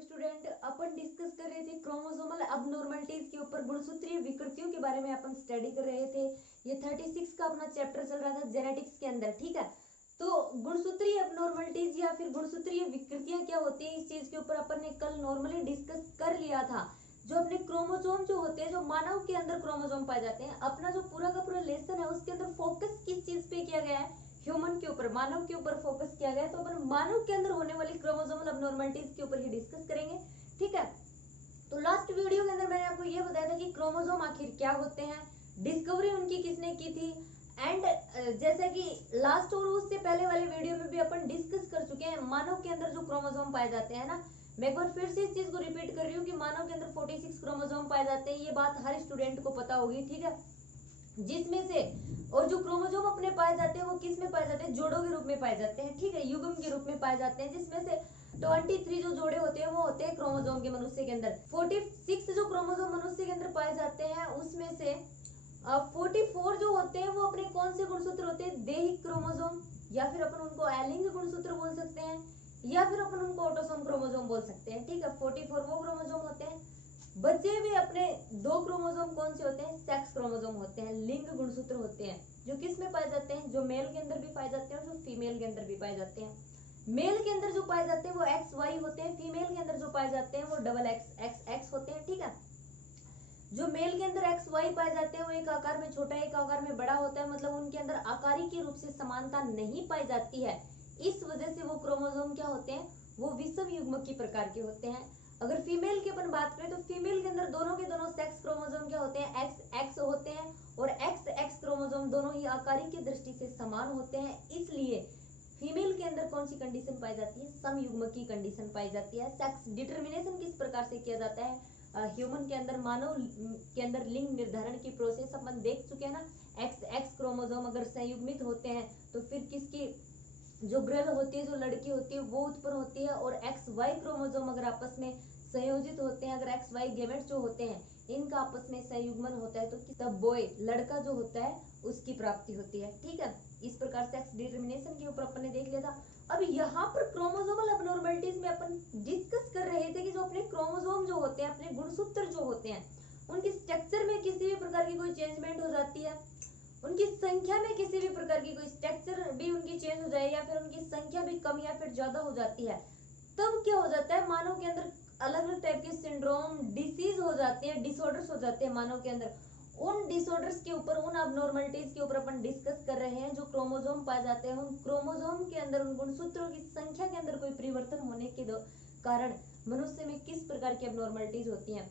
Student, अपन discuss कर रहे थे क्रोमोसोमल अबनॉर्मलिटीज के ऊपर, गुणसूत्रीय विकृतियों के बारे में अपन स्टडी कर रहे थे। ये 36 का अपना चैप्टर चल रहा था जेनेटिक्स के अंदर, ठीक है। तो गुणसूत्रीय अबनॉर्मलिटीज या फिर गुणसूत्रीय विकृतियां क्या होती है, इस चीज के ऊपर अपन ने कल नॉर्मली डिस्कस कर लिया था। जो अपने क्रोमोसोम जो होते हैं, जो मानव के अंदर क्रोमोसोम पाए जाते हैं, अपना जो पूरा का पूरा लेसन है उसके अंदर फोकस किस चीज पे किया गया है, ह्यूमन के ऊपर, मानव के ऊपर फोकस किया गया है। तो अपन मानव के अंदर होने वाली क्रोमोसोमल अबनॉर्मलिटीज के ऊपर ही डिस्कस करेंगे, ठीक है। तो लास्ट वीडियो के अंदर मैंने आपको ये बताया था कि क्रोमोसोम आखिर क्या होते हैं, डिस्कवरी उनकी किसने की थी, एंड जैसे कि लास्ट और उससे पहले वाले वीडियो में भी अपन डिस्कस कर चुके हैं मानव के अंदर जो क्रोमोसोम पाए जाते हैं ना। मैं एक बार फिर से इस चीज को रिपीट कर रही हूँ कि मानव के अंदर 46 क्रोमोसोम पाए जाते हैं। ये बात हर स्टूडेंट को पता होगी, ठीक है। जिसमें से और जो क्रोमोसोम अपने पाए जाते हैं वो किस में पाए जाते हैं, जोड़ों के रूप में पाए जाते हैं, ठीक है, युग्म के रूप में पाए जाते हैं। जिसमें से 23 जो जोड़े होते हैं वो होते हैं क्रोमोसोम के मनुष्य के अंदर। 46 जो क्रोमोसोम मनुष्य के अंदर पाए जाते हैं उसमें से 44 जो होते हैं वो अपने कौन से गुणसूत्र होते हैं, दैहिक क्रोमोसोम, या फिर अपन उनको एलिंग गुणसूत्र बोल सकते हैं, या फिर अपन उनको ऑटोसोम क्रोमोसोम बोल सकते हैं, ठीक है। 44 वो क्रोमोसोम होते हैं। बचे हुए अपने 2 क्रोमोसोम कौन से होते हैं, सेक्स क्रोमोसोम होते हैं, लिंग गुणसूत्र होते हैं, जो किस में पाए जाते हैं, जो मेल के अंदर भी पाए जाते हैं और जो फीमेल के अंदर भी पाए जाते हैं। मेल के अंदर जो पाए जाते हैं वो XY होते हैं, फीमेल के अंदर जो पाए जाते हैं वो XX होते हैं, ठीक है। जो मेल के अंदर XY पाए जाते हैं वो एक आकार में छोटा एक आकार में बड़ा होता है, मतलब उनके अंदर आकारिक रूप से समानता नहीं पाई जाती है। इस वजह से वो क्रोमोसोम क्या होते हैं, वो विषम युग्मक की प्रकार के होते हैं। अगर फीमेल की अपन बात करें तो फीमेल के अंदर दोनों के दोनों सेक्स क्रोमोसोम क्या होते हैं, XX होते हैं, और XX क्रोमोसोम दोनों ही आकारिक की दृष्टि से समान होते हैं। इसलिए फीमेल के अंदर कौन सी कंडीशन पाई जाती है, समयुग्मक की कंडीशन पाई जाती है। सेक्स डिटर्मिनेशन किस प्रकार से किया जाता है, ह्यूमन के अंदर, मानव के अंदर लिंग निर्धारण की प्रोसेस अपन देख चुके हैं ना। XX क्रोमोसोम अगर संयुग्मित होते हैं तो फिर किसकी जो गर्ल होती है, जो लड़की होती है वो उत्पन्न होती है, और XY क्रोमोसोम अगर आपस में संयोजित होते हैं, अगर XY गेमेट जो होते हैं इनका आपस में संयुग्मन होता है तो तब बॉय, लड़का जो होता है उसकी प्राप्ति होती है, ठीक है। इस प्रकार सेक्स डिटर्मिनेशन के ऊपर अपन ने देख लिया था। अब यहाँ पर क्रोमोसोमल अबनॉर्मलिटीज में अपन डिस्कस कर रहे थे कि जो अपने क्रोमोसोम जो होते हैं, अपने गुणसूत्र जो होते हैं, उनकी स्ट्रक्चर में किसी भी प्रकार की कोई चेंजमेंट हो जाती है, उनकी संख्या में किसी भी प्रकार की कोई स्ट्रक्चर भी उनकी चेंज हो जाए, या फिर उनकी संख्या भी कम या फिर ज्यादा हो जाती है, तब क्या हो जाता है, मानव के अंदर अलग अलग टाइप के सिंड्रोम, डिसीज हो जाते हैं, डिसऑर्डर्स हो जाते हैं मानव के अंदर। उन डिसऑर्डर्स के ऊपर, उन अबनॉर्मलिटीज के ऊपर अपन डिस्कस कर रहे हैं। जो क्रोमोसोम पाए जाते हैं, उन क्रोमोसोम के अंदर, उन गुणसूत्रों की संख्या के अंदर कोई परिवर्तन होने के कारण मनुष्य में किस प्रकार की अबनॉर्मलिटीज होती हैं।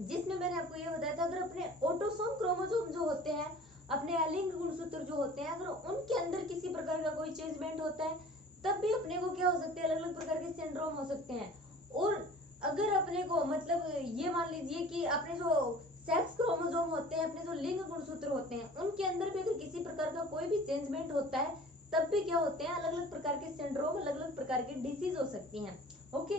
जिसमें मैंने आपको ये बताया था, अगर अपने ऑटोसोम क्रोमोसोम जो होते हैं, अपने एलिंग गुणसूत्र जो होते हैं, अगर उनके अंदर किसी प्रकार का कोई चेंजमेंट होता है तब भी अपने को क्या हो सकते हैं, अलग अलग प्रकार के सिंड्रोम हो सकते हैं। और अगर अपने को, मतलब ये मान लीजिए कि अपने जो सेक्स क्रोमोसोम होते हैं, अपने जो लिंग गुणसूत्र होते हैं, उनके अंदर भी अगर किसी प्रकार का कोई भी चेंजमेंट होता है तब भी क्या होते हैं, अलग अलग प्रकार के सिंड्रोम, अलग अलग प्रकार की डिसीज हो सकती हैं। ओके,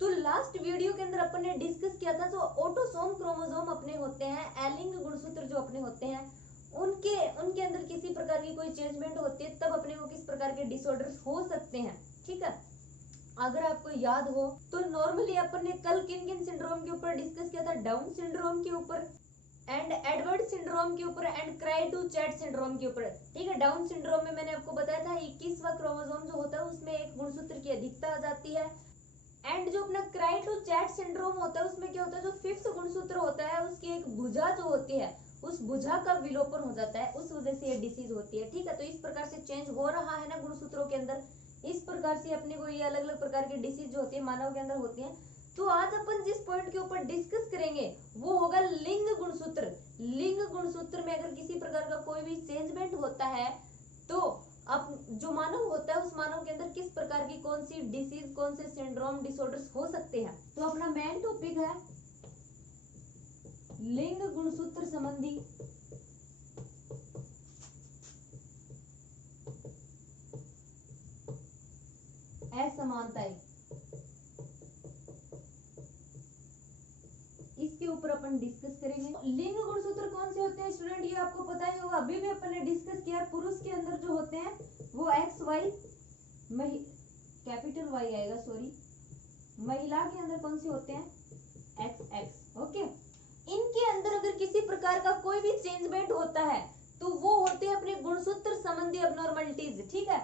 तो लास्ट वीडियो के अंदर अपन ने डिस्कस किया था, जो ऑटोसोम क्रोमोसोम अपने होते हैं, एलिंग गुणसूत्र जो अपने होते हैं, उनके अंदर किसी प्रकार की कोई चेंजमेंट होती है तब अपने को किस प्रकार के डिसऑर्डर्स हो सकते हैं, ठीक है। अगर आपको याद हो तो नॉर्मली अपन ने कल किन किन सिंड्रोम के ऊपर डिस्कस किया था, डाउन सिंड्रोम के ऊपर, एंड एडवर्ड सिंड्रोम के ऊपर, and cri du chat syndrome के ऊपर, ठीक है। डाउन सिंड्रोम में मैंने आपको बताया था 21वां क्रोमोसोम जो होता है उसमें एक गुणसूत्र की अधिकता आ जाती है। एंड जो अपना क्राई टू चैट सिंड्रोम होता है उसमें क्या होता है, जो 5th गुणसूत्र होता है उसकी एक भुजा जो होती है, उस भुजा का विलोपन हो जाता है, उस वजह से ये डिसीज होती है, ठीक है। तो इस प्रकार से चेंज हो रहा है ना गुणसूत्रों के अंदर, इस प्रकार से अपने को ये अलग अलग प्रकार की डिसीज जो होती है मानव के अंदर होती है। तो आज अपन जिस पॉइंट के ऊपर डिस्कस करेंगे वो होगा लिंग गुणसूत्र। लिंग गुणसूत्र में अगर किसी प्रकार का कोई भी चेंजमेंट होता है तो अब जो मानव होता है उस मानव के अंदर किस प्रकार की कौन सी डिसीज, कौन से सिंड्रोम, डिसऑर्डर्स हो सकते हैं। तो अपना मेन टॉपिक है लिंग गुणसूत्र संबंधी असमानताएं, इसके ऊपर अपन डिस्कस करेंगे। लिंग गुणसूत्र कौन से होते हैं स्टूडेंट, ये आपको पता ही होगा, अभी भी अपन ने डिस्कस किया। पुरुष के अंदर जो होते हैं वो XY, कैपिटल Y आएगा, सॉरी। महिला क्या के अंदर कौन से होते हैं, XX। ओके, इनके अंदर अगर किसी प्रकार का कोई भी चेंजमेंट होता है तो वो होते हैं अपने गुणसूत्र संबंधी अबनॉर्मलिटीज, ठीक है।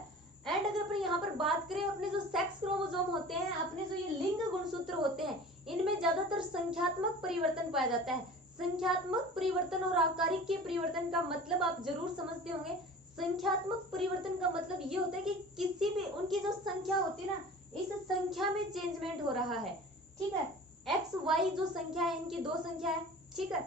एंड अगर अपन यहाँ पर बात करें अपने जो सेक्स क्रोमोसोम होते हैं, अपने जो ये लिंग गुणसूत्र होते हैं, इनमें ज्यादातर संख्यात्मक परिवर्तन पाया जाता है। संख्यात्मक परिवर्तन और आकारिक के परिवर्तन का मतलब आप जरूर समझते होंगे। संख्यात्मक परिवर्तन का मतलब ये होता है कि किसी भी उनकी जो संख्या होती है ना, इस संख्या में चेंजमेंट हो रहा है, ठीक है। एक्स वाई जो संख्या है, इनकी दो संख्या है, ठीक है,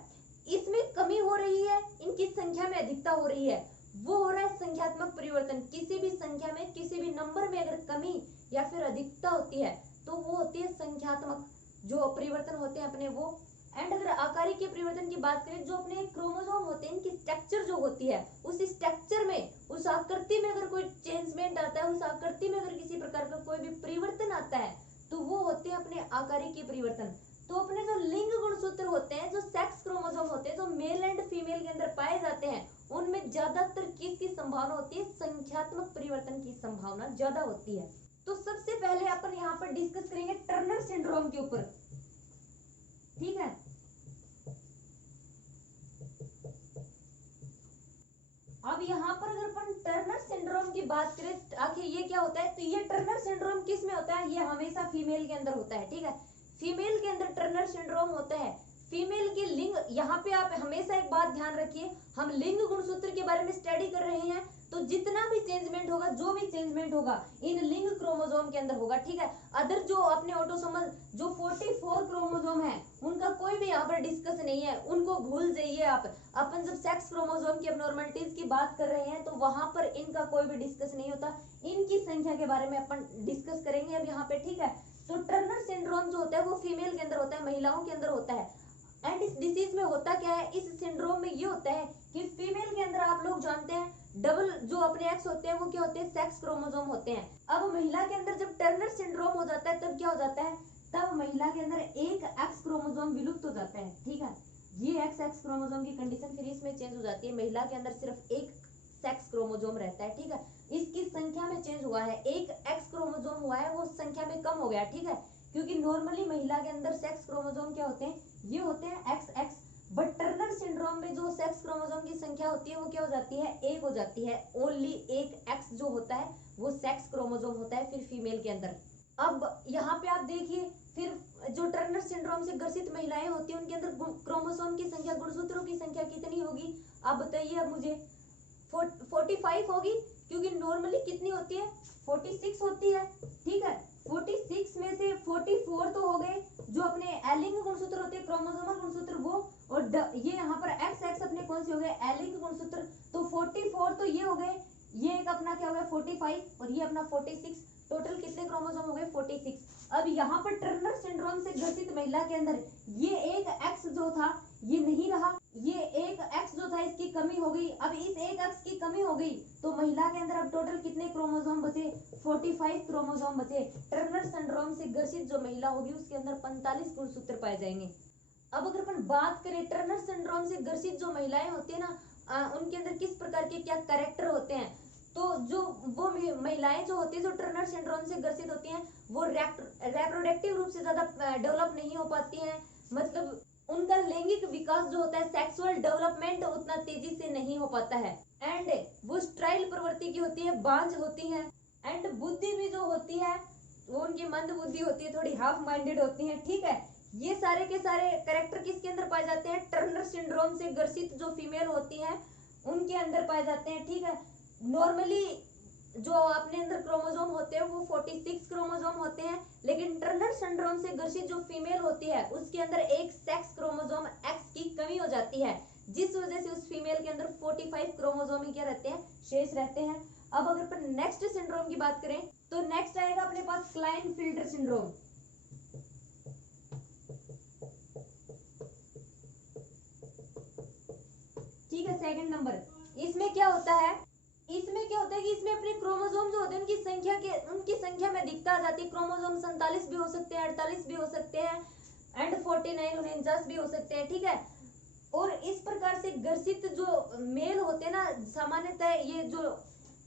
इसमें कमी हो रही है, इनकी संख्या में अधिकता हो रही है, वो हो रहा है संख्यात्मक परिवर्तन। किसी भी संख्या में, किसी भी नंबर में अगर कमी या फिर अधिकता होती है तो वो होती है संख्यात्मक जो परिवर्तन होते हैं अपने वो। एंड अगर आकारिक के परिवर्तन की बात करें, जो अपने क्रोमोसोम होते हैं, इनकी स्ट्रक्चर जो होती है, उस स्ट्रक्चर में, उस आकृति में अगर कोई चेंजमेंट आता है, उस आकृति में अगर किसी प्रकार का कोई भी परिवर्तन आता है तो वो होते हैं अपने आकारिक के परिवर्तन। तो अपने जो लिंग गुणसूत्र होते हैं, जो सेक्स क्रोमोसोम होते हैं, जो मेल एंड फीमेल के अंदर पाए जाते हैं, उनमें ज्यादातर किसकी संभावना होती है, संख्यात्मक परिवर्तन की संभावना ज्यादा होती है। तो सबसे पहले अपन यहाँ पर डिस्कस करेंगे टर्नर सिंड्रोम के ऊपर, ठीक है। अब यहाँ पर अगर अपन टर्नर सिंड्रोम की बात करें, आखिर ये क्या होता है, तो ये टर्नर सिंड्रोम किस में होता है, ये हमेशा फीमेल के अंदर होता है, ठीक है। फीमेल के अंदर टर्नर सिंड्रोम होता है। फीमेल के लिंग, यहाँ पे आप हमेशा एक बात ध्यान रखिए, हम लिंग गुणसूत्र के बारे में स्टडी कर रहे हैं, तो जितना भी चेंजमेंट होगा, जो भी चेंजमेंट होगा, इन लिंग क्रोमोसोम के अंदर होगा, ठीक है। अदर जो अपने ऑटोसोमल जो 44 क्रोमोसोम है, उनका कोई भी यहाँ पर डिस्कस नहीं है, उनको भूल जाइए आप। अपन जब सेक्स क्रोमोसोम की अबनॉर्मलिटीज की बात कर रहे हैं तो वहां पर इनका कोई भी डिस्कस नहीं होता, इनकी संख्या के बारे में अपन डिस्कस करेंगे अब यहाँ पे, ठीक है। तो टर्नर सिंड्रोम जो होता है वो फीमेल के अंदर होता है, महिलाओं के अंदर होता है। एंड इस डिसीज में होता क्या है, इस सिंड्रोम में ये होता है कि फीमेल के अंदर आप लोग जानते हैं डबल जो अपने एक्स होते हैं वो क्या होते हैं, सेक्स क्रोमोसोम होते हैं। अब महिला के अंदर जब टर्नर सिंड्रोम हो जाता है तब क्या हो जाता है, तब महिला के अंदर एक एक्स क्रोमोसोम विलुप्त हो जाता है, ठीक है। ये एक्स क्रोमोसोम की कंडीशन फिर इसमें चेंज हो जाती है, महिला के अंदर सिर्फ एक सेक्स क्रोमोसोम रहता है, ठीक है। इसकी संख्या में चेंज हुआ है, एक एक्स क्रोमोसोम हुआ है, वो संख्या में कम हो गया, ठीक है। क्योंकि नॉर्मली महिला के अंदर सेक्स क्रोमोसोम क्या होते हैं, ये होते हैं XX, बट टर्नर सिंड्रोम में जो सेक्स क्रोमोसोम की संख्या होती है वो क्या हो जाती है, एक हो जाती है। ओनली एक X जो होता है वो सेक्स क्रोमोसोम होता है फिर फीमेल के अंदर। अब यहाँ पे आप देखिए, फिर जो टर्नर सिंड्रोम से ग्रसित महिलाएं होती हैं उनके अंदर क्रोमोसोम की संख्या, गुणसूत्रों की संख्या कितनी होगी, आप बताइए अब मुझे। 45 होगी, क्योंकि नॉर्मली कितनी होती है, 46 होती है, ठीक है। 46 में से 44 तो हो गए जो अपने एलिंग गुणसूत्र होते हैं, क्रोमोसोमल गुणसूत्र वो, और ये यहाँ पर XX अपने कौन से हो गए, एलिंग गुणसूत्र। तो 44 तो ये हो गए, ये एक अपना क्या हो गया 45 और ये अपना 46, टोटल कितने क्रोमोसोम हो गए 46। अब यहाँ पर टर्नर सिंड्रोम से ग्रसित महिला के अंदर ये एक X जो था ये नहीं रहा, ये एक X जो था इसकी कमी हो गई। अब इस एक X की कमी हो गई तो महिला के अंदर अब टोटल कितने क्रोमोसोम बचे, 45 क्रोमोसोम बचे। टर्नर सिंड्रोम से ग्रसित जो महिला होगी उसके अंदर 45 गुणसूत्र पाए जाएंगे। अब अगर अपन बात करें टर्नर सिंड्रोम से ग्रसित जो महिलाएं होती है ना, उनके अंदर किस प्रकार के क्या कैरेक्टर होते हैं, तो जो वो महिलाएं जो होती है जो टर्नर सिंड्रोम से ग्रसित होती हैं वो रेप्रोडक्टिव रूप से ज्यादा डेवलप नहीं हो पाती हैं, मतलब उनका लैंगिक विकास जो होता है, सेक्सुअल डेवलपमेंट उतना तेजी से नहीं हो पाता है। एंड वो स्ट्राइल प्रवृत्ति की होती है, बांझ होती हैं। एंड बुद्धि भी जो होती है वो उनकी मंद बुद्धि होती है, थोड़ी हाफ माइंडेड होती है, ठीक है। ये सारे के सारे कैरेक्टर किसके अंदर पाए जाते हैं, टर्नर सिंड्रोम से ग्रसित जो फीमेल होती हैं उनके अंदर पाए जाते हैं, ठीक है। नॉर्मली जो अपने अंदर क्रोमोसोम होते हैं वो 46 क्रोमोसोम होते हैं, लेकिन टर्नर सिंड्रोम से ग्रसित जो फीमेल होती है उसके अंदर एक सेक्स क्रोमोसोम X की कमी हो जाती है, जिस वजह से उस फीमेल के अंदर 45 क्रोमोसोम ही क्या रहते हैं, शेष रहते हैं। अब अगर अपन नेक्स्ट सिंड्रोम की बात करें तो नेक्स्ट आएगा अपने पास क्लाइनफिल्टर सिंड्रोम, ठीक है, सेकंड नंबर। इसमें क्या होता है, इसमें क्या होता है कि इसमें अपने क्रोमोसोम जो होते हैं उनकी संख्या में दिक्कत आ जाती है। क्रोमोसोम 47 भी हो सकते हैं, 48 भी हो सकते हैं, एंड 49 49 भी हो सकते हैं, ठीक है। और इस प्रकार से ग्रसित जो मेल होते हैं ना, सामान्यतः ये जो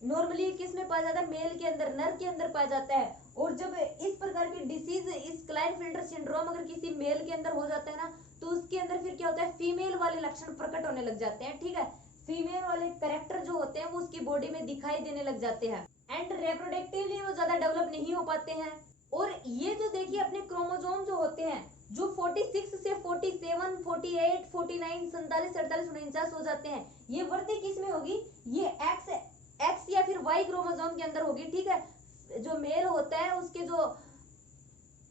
नॉर्मली किस में पाया जाता है, मेल के अंदर, नर के अंदर पाया जाता है। और जब इस प्रकार की डिसीज, इस क्लाइनफिल्टर सिंड्रोम अगर किसी मेल के अंदर हो जाता है ना, तो उसके अंदर फिर क्या होता है, फीमेल वाले लक्षण प्रकट होने लग जाते हैं, ठीक है। फीमेल वाले कैरेक्टर जो होते हैं वो उसकी बॉडी में दिखाई देने लग जाते हैं, एंड रिप्रोडक्टिवली वो ज्यादा डेवलप नहीं हो पाते हैं। और ये जो देखिए अपने क्रोमोसोम जो होते हैं, जो 46 से 47, 48, 49, 47, 48, 49 हो जाते हैं, ये वृद्धि किस में होगी, ये एक्स या फिर वाई क्रोमोसोम के अंदर होगी, ठीक है। जो मेल होता है उसके जो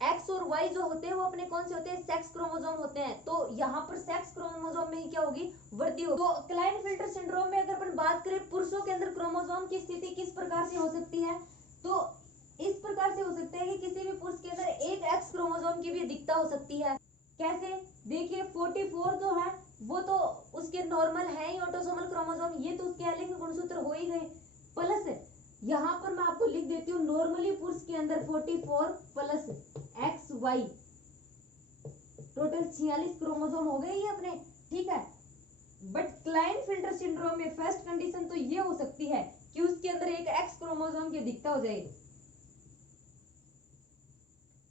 एक्स और वाई जो होते हैं वो अपने कौन से होते हैं, सेक्स क्रोमोसोम होते हैं। तो यहाँ पर सेक्स क्रोमोसोम में ही क्या होगी, वृद्धि होगी। तो क्लाइनफिल्टर सिंड्रोम में अगर अपन बात करें पुरुषों के अंदर क्रोमोसोम की स्थिति किस प्रकार से हो सकती है, तो इस प्रकार से हो सकता है कि किसी भी पुरुष के अंदर एक एक्स क्रोमोसोम की भी अधिकता हो सकती है। कैसे, देखिए 44 जो है वो तो उसके नॉर्मल है ही ऑटोसोमल क्रोमोसोम, ये तो उसके लिंग गुणसूत्र हो ही गए, प्लस यहाँ पर मैं आपको लिख देती हूँ नॉर्मली पुरुष के अंदर 44 plus X Y total 46 chromosome हो गए ये अपने, ठीक है। बट क्लाइनफिल्टर सिंड्रोम में फर्स्ट कंडीशन तो ये हो सकती है कि उसके अंदर एक एक्स क्रोमोसोम की अधिकता हो जाए।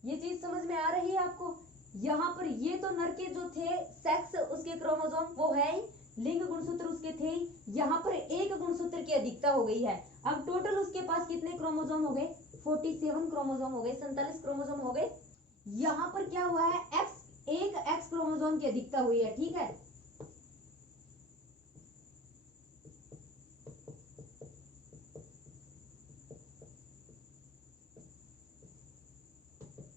ये चीज समझ में आ रही है आपको। यहाँ पर ये तो नर के जो थे सेक्स उसके क्रोमोसोम वो है ही, लिंग गुणसूत्र उसके थे ही, यहाँ पर एक गुणसूत्र की अधिकता हो गई है। अब टोटल उसके पास कितने क्रोमोसोम हो गए, 47 क्रोमोसोम हो गए, 47 क्रोमोसोम हो गए। यहाँ पर क्या हुआ है, एक एक्स क्रोमोसोम की अधिकता हुई है, ठीक है।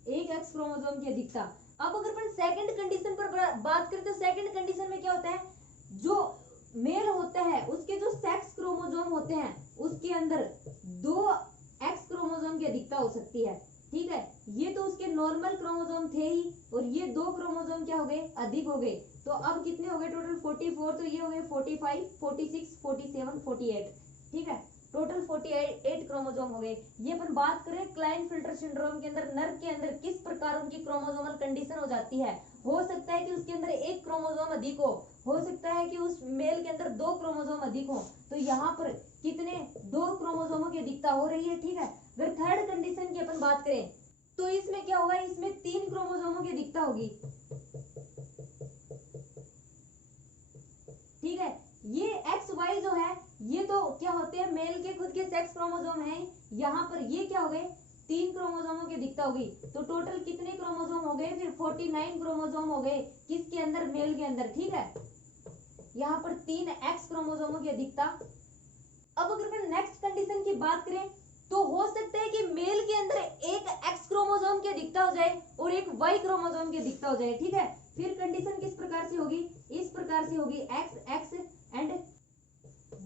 एक एक्स क्रोमोसोम की अधिकता। अब अगर अपन सेकंड कंडीशन पर बात करें तो सेकंड कंडीशन में क्या होता है, जो मेल होता है उसके जो सेक्स क्रोमोसोम होते हैं उसके अंदर 2 एक्स क्रोमोसोम की अधिकता हो सकती है, ठीक है। ये तो उसके नॉर्मल क्रोमोसोम थे ही, और ये 2 क्रोमोसोम क्या हो गए, अधिक हो गए। तो अब कितने हो गए टोटल 44, तो ये हो गए 45, 46, 47, 48, ठीक है। टोटल 48 क्रोमोसोम हो गए। ये अपन बात करें क्लाइनफिल्टर सिंड्रोम के अंदर नर के अंदर किस प्रकार उनकी क्रोमोसोमल कंडीशन हो जाती है। हो सकता है कि उसके अंदर एक क्रोमोसोम अधिक हो सकता है कि उस मेल के अंदर 2 क्रोमोसोम अधिक हो। तो यहाँ पर कितने, 2 क्रोमोसोमों की अधिकता हो रही है, ठीक है। अगर थर्ड कंडीशन की अपन बात करें तो इसमें क्या होगा, इसमें 3 क्रोमोसोमों की अधिकता होगी, ठीक है। ये एक्स वाई जो है ये तो क्या होते हैं, मेल के खुद के सेक्स क्रोमोसोम हैं। यहाँ पर ये क्या हो गए, 3 क्रोमोसोमों की अधिकता हो गई। तो टोटल कितने क्रोमोसोम हो गए, फिर 49 क्रोमोसोम हो गए किसके अंदर, मेल के अंदर, ठीक है। यहाँ पर 3 एक्स क्रोमोसोमों की अधिकता। अब अगर अपन नेक्स्ट कंडीशन की बात करें तो हो सकता है कि मेल के अंदर एक एक्स क्रोमोसोम की अधिकता हो जाए और एक वाई क्रोमोसोम की अधिकता हो जाए, ठीक है। फिर कंडीशन किस प्रकार से होगी, इस प्रकार से होगी, X X and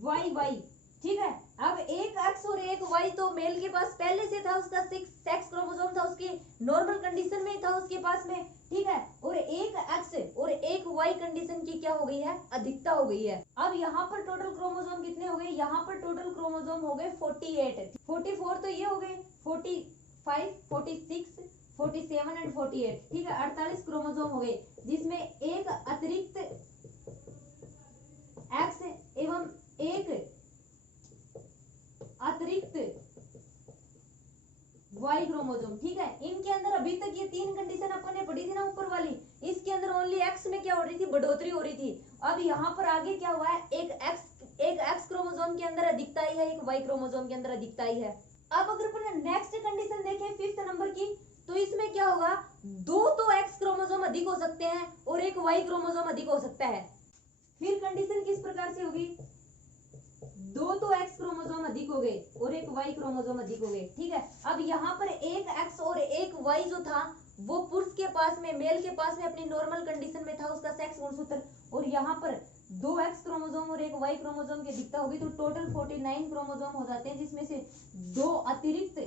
Y Y, ठीक है। अब एक एक्स और एक वाई तो मेल के पास पहले से था, उसका 6 सेक्स क्रोमोसोम था, उसकी नॉर्मल कंडीशन में था उसके पास में, ठीक है। और एक एक्स और एक वाई कंडीशन की क्या हो गई है, अधिकता हो गई है। अब यहाँ पर टोटल क्रोमोसोम कितने हो गए, यहाँ पर टोटल क्रोमोसोम हो गए 48, 44 तो ये हो गए, 45, 46, 47 एंड 48, ठीक है। 48 क्रोमोसोम हो गए, जिसमें एक अतिरिक्त एक्स एवं एक अतिरिक्त वाई क्रोमोसोम, ठीक है। इनके अंदर अभी तक ये 3 कंडीशन अपन ने पढ़ी थी ना ऊपर वाली, इसके अंदर ओनली एक्स में क्या हो रही थी, बढ़ोतरी हो रही थी। अब यहाँ पर आगे क्या हुआ है, एक एक्स क्रोमोसोम के अंदर अधिकता आई है, एक वाई क्रोमोसोम के अंदर अधिकता आई है। अब अगर अपन नेक्स्ट कंडीशन देखें 5th नंबर की, तो इसमें क्या होगा, 2 तो एक्स क्रोमोसोम अधिक हो सकते हैं और एक वाई क्रोमोसोम अधिक हो सकता है। फिर कंडीशन किस प्रकार से होगी, 2 तो एक्स क्रोमोसोम अधिक हो गए और एक वाई क्रोमोसोम अधिक हो गए, ठीक है। अब यहाँ पर एक एक्स और एक वाई जो था वो पुरुष के पास में, मेल के पास में अपनी नॉर्मल कंडीशन में था, उसका सेक्स गुणसूत्र, और यहाँ पर 2 एक्स क्रोमोसोम और एक वाई क्रोमोसोम की अधिकता होगी। तो टोटल 49 क्रोमोसोम हो जाते हैं, जिसमें से 2 अतिरिक्त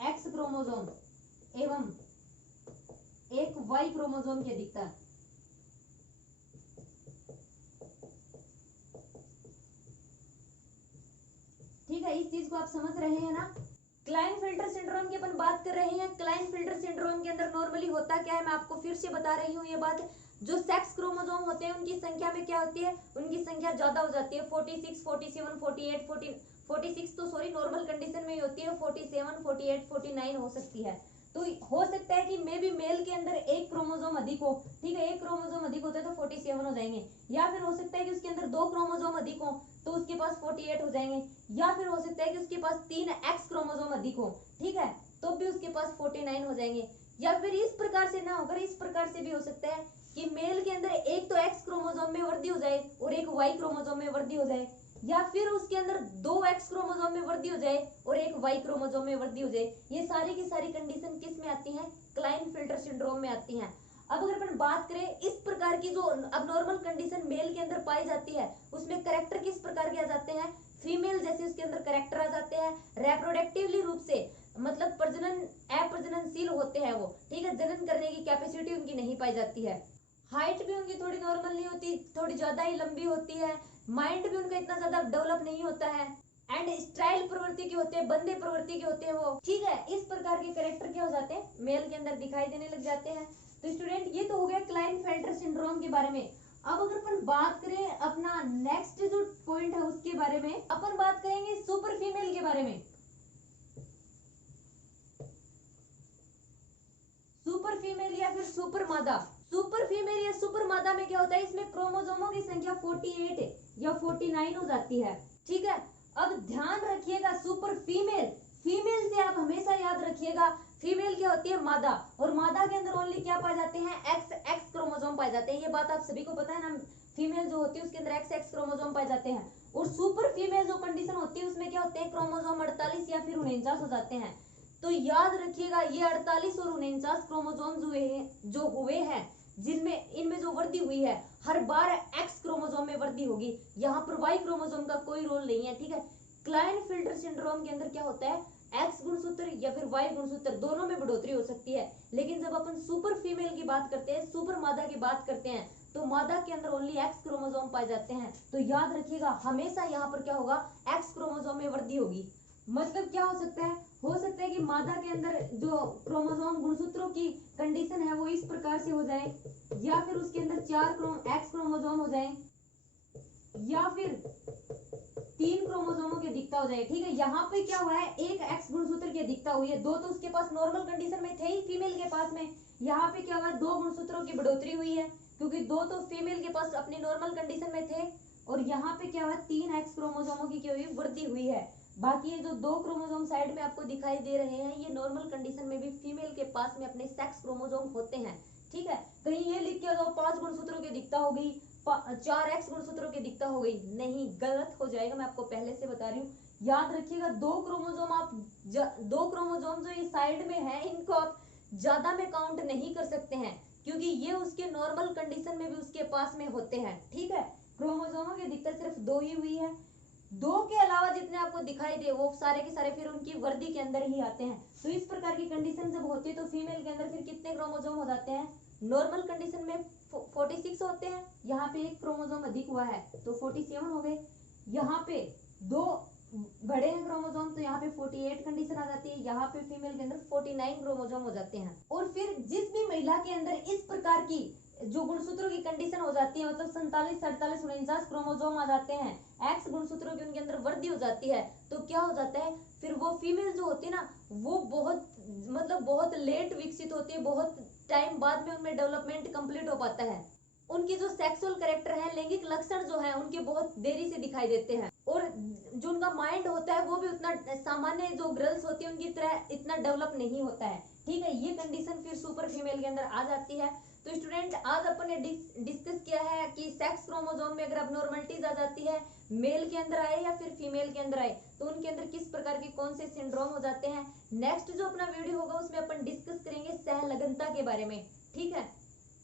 एक्स क्रोमोसोम एवं एक वाई क्रोमोसोम की अधिकता। ठीक है, इस चीज को आप समझ रहे हैं ना। क्लाइनफिल्टर सिंड्रोम की अपन बात कर रहे हैं। क्लाइनफिल्टर सिंड्रोम के अंदर नॉर्मली होता क्या है, मैं आपको फिर से बता रही हूँ ये बात। जो सेक्स क्रोमोसोम होते हैं उनकी संख्या में क्या होती है, उनकी संख्या ज्यादा हो जाती है, 46, 47, 48, 46 तो सॉरी नॉर्मल कंडीशन में ही होती है, 47, 48, 49 हो सकती है। तो हो सकता है कि मे बी मेल के अंदर एक क्रोमोसोम अधिक हो, ठीक है, एक क्रोमोसोम अधिक होता है तो 47 हो जाएंगे, या फिर हो सकता है कि उसके अंदर 2 क्रोमोसोम अधिक हो तो उसके पास 48 हो जाएंगे, या फिर हो सकता है कि उसके पास 3 एक्स क्रोमोसोम अधिक हो, ठीक है, तो भी उसके पास 49 हो जाएंगे। या फिर इस प्रकार से ना होकर इस प्रकार से भी हो सकता है कि मेल के अंदर एक तो एक्स क्रोमोसोम में वृद्धि हो जाए और एक वाई क्रोमोसोम में वृद्धि हो जाए, या फिर उसके अंदर 2 एक्स क्रोमोसोम में वृद्धि हो जाए और एक वाई क्रोमोसोम में वृद्धि हो जाए। ये सारी की सारी कंडीशन किस में आती हैं, क्लाइनफिल्टर सिंड्रोम में आती हैं। अब अगर अपन बात करें इस प्रकार की जो अबनॉर्मल कंडीशन मेल के अंदर पाई जाती है उसमें करेक्टर किस प्रकार के आ जाते हैं, फीमेल जैसे उसके अंदर करेक्टर आ जाते हैं, रेप्रोडक्टिवली रूप से मतलब प्रजनन अप्रजननशील होते हैं वो, ठीक है, जनन करने की कैपेसिटी उनकी नहीं पाई जाती है, हाइट भी उनकी थोड़ी नॉर्मल नहीं होती, थोड़ी ज्यादा ही लंबी होती है, माइंड भी उनका इतना ज्यादा डेवलप नहीं होता है, एंड स्टाइल प्रवृत्ति के होते हैं, बंदे प्रवृत्ति के होते हैं वो, ठीक है, इस प्रकार के कैरेक्टर क्या हो जाते हैं मेल के अंदर दिखाई देने लग जाते हैं। तो स्टूडेंट ये तो हो गया क्लाइनफेल्टर सिंड्रोम के बारे में। अब अगर अपन बात करें अपना नेक्स्ट जो पॉइंट है उसके बारे में, अपन बात करेंगे सुपर फीमेल के बारे में। सुपर फीमेल या फिर सुपर मादा, सुपर फीमेल या सुपर मादा में क्या होता है, इसमें क्रोमोसोमों की संख्या 48 या 49 हो जाती है, ठीक है। अब ध्यान रखिएगा सुपर फीमेल, फीमेल से आप हमेशा याद रखिएगा फीमेल क्या होती है, मादा, और मादा के अंदर ओनली क्या पाए जाते हैं, एक्स क्रोमोसोम पाए जाते हैं, ये बात आप सभी को पता है ना, फीमेल जो होती है उसके अंदर एक्स क्रोमोसोम पाए जाते हैं। और सुपर फीमेल जो कंडीशन होती है उसमें क्या होते हैं, क्रोमोसोम 48 या फिर 49 हो जाते हैं। तो याद रखिएगा ये 48 और 49 क्रोमोसोम जो हुए हैं जिनमें इनमें जो वृद्धि हुई है हर बार एक्स क्रोमोसोम में वृद्धि होगी, यहाँ पर वाई क्रोमोसोम का कोई रोल नहीं है, ठीक है। क्लाइनफिल्टर सिंड्रोम के अंदर क्या होता है, एक्स गुणसूत्र या फिर वाई गुणसूत्र दोनों में बढ़ोतरी हो सकती है, लेकिन जब अपन सुपर फीमेल की बात करते हैं, सुपर मादा की बात करते हैं, तो मादा के अंदर ओनली एक्स क्रोमोसोम पाए जाते हैं। तो याद रखिएगा हमेशा यहाँ पर क्या होगा, एक्स क्रोमोसोम में वृद्धि होगी। मतलब क्या हो सकता है, हो सकता है कि मादा के अंदर जो क्रोमोसोम गुणसूत्रों की कंडीशन है वो इस प्रकार से हो जाए, या फिर उसके अंदर 4 एक्स क्रोमोसोम हो जाए, या फिर 3 क्रोमोसोमों की अधिकता हो जाए, ठीक है। यहाँ पे क्या हुआ है, एक एक्स गुणसूत्र की अधिकता हुई है, 2 तो उसके पास नॉर्मल कंडीशन में थे ही फीमेल के पास में, यहाँ पे क्या हुआ है 2 गुणसूत्रों की बढ़ोतरी हुई है क्योंकि 2 तो फीमेल के पास अपनी नॉर्मल कंडीशन में थे, और यहाँ पे क्या हुआ 3 एक्स क्रोमोसोमों की क्या हुई, वृद्धि हुई है। बाकी ये जो 2 क्रोमोसोम साइड में आपको दिखाई दे रहे हैं ये नॉर्मल कंडीशन में भी फीमेल के पास में अपने सेक्स क्रोमोसोम होते हैं, ठीक है। कहीं ये लिख के दो 5 गुणसूत्रों की दिखता हो गई, 4 एक्स गुणसूत्रों की दिखता हो गई, नहीं, गलत हो जाएगा, मैं आपको पहले से बता रही हूँ। याद रखिएगा 2 क्रोमोसोम आप 2 क्रोमोसोम जो ये साइड में है इनको आप ज्यादा में काउंट नहीं कर सकते हैं क्योंकि ये उसके नॉर्मल कंडीशन में भी उसके पास में होते हैं, ठीक है। क्रोमोसोमों की दिक्कत सिर्फ 2 ही हुई है, 2 के अलावा जितने आपको दिखाई दे वो सारे के सारे फिर उनकी वर्दी के अंदर ही आते हैं। तो इस प्रकार की कंडीशन जब होती है तो फीमेल के अंदर फिर कितने क्रोमोसोम हो जाते हैं, नॉर्मल कंडीशन में 46 होते हैं, यहाँ पे एक क्रोमोसोम अधिक हुआ है तो 47 हो गए, यहाँ पे 2 बड़े हैं क्रोमोसोम तो यहाँ पे 48 कंडीशन आ जाती है, यहाँ पे फीमेल के अंदर 49 क्रोमोसोम हो जाते हैं। और फिर जिस भी महिला के अंदर इस प्रकार की जो गुणसूत्रों की कंडीशन हो जाती है, मतलब 47, 48, 49 क्रोमोसोम आ जाते हैं, एक्स गुणसूत्रों की उनके अंदर वृद्धि हो जाती है, तो क्या हो जाता है फिर वो फीमेल जो होती है ना वो बहुत लेट विकसित होती है, बहुत टाइम बाद में उनमें डेवलपमेंट कंप्लीट हो पाता है, उनकी जो सेक्सुअल कैरेक्टर है, लैंगिक लक्षण जो है उनके बहुत देरी से दिखाई देते हैं, और जो उनका माइंड होता है वो भी उतना सामान्य जो गर्ल्स होती है उनकी तरह इतना डेवलप नहीं होता है, ठीक है। ये कंडीशन फिर सुपर फीमेल के अंदर आ जाती है। तो स्टूडेंट आज अपन ने डिस्कस किया है कि सेक्स क्रोमोसोम में अगर अबनॉर्मलिटीज आ जाती है, मेल के अंदर आए या फिर फीमेल के अंदर आए, तो उनके अंदर किस प्रकार के कौन से सिंड्रोम हो जाते हैं। नेक्स्ट जो अपना वीडियो होगा उसमें अपन डिस्कस करेंगे सहलगनता के बारे में, ठीक है।